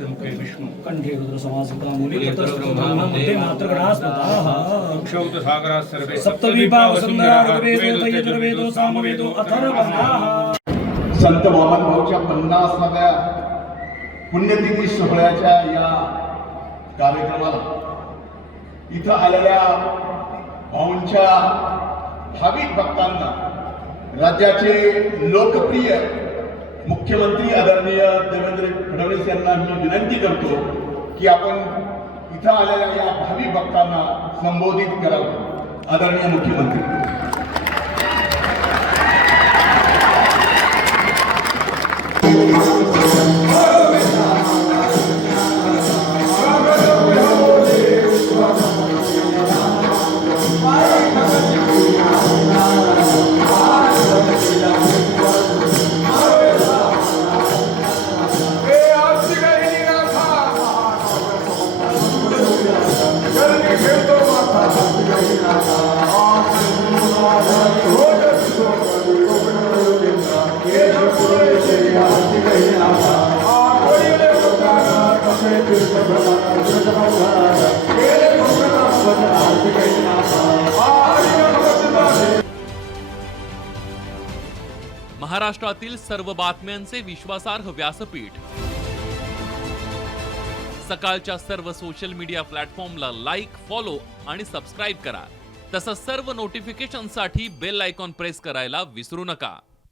वरदस्य मुखे विष्णु कंठे रुद्रसमासिता मूलीपत्रस्त्वमध्ये मातृगणास्मताः क्षौतसागराः सर्वे सप्तद्वीपा वसुंधरा ऋग्वेदो यजुर्वेदो सामवेदो अथर्वणाः। संत वामन भाऊच्या 50व्या पुण्यतिथी सोहळ्याच्या या कार्यक्रमाला इथं आलेल्या भाऊंच्या भाविक भक्तांना राज्याचे लोकप्रिय मुख्यमंत्री आदरणीय देवेंद्र फडणवीस यांना मी विनंती करतो की आपण इथं आलेल्या या भाविक भक्तांना संबोधित करावं। आदरणीय मुख्यमंत्री, महाराष्ट्रातील सर्व बातम्यांचे विश्वासार्ह व्यासपीठ, सकाळच्या सर्व सोशल मीडिया प्लॅटफॉर्मला लाईक, फॉलो आणि सबस्क्राईब करा। तसंच सर्व नोटिफिकेशनसाठी बेल आयकॉन प्रेस करायला विसरू नका।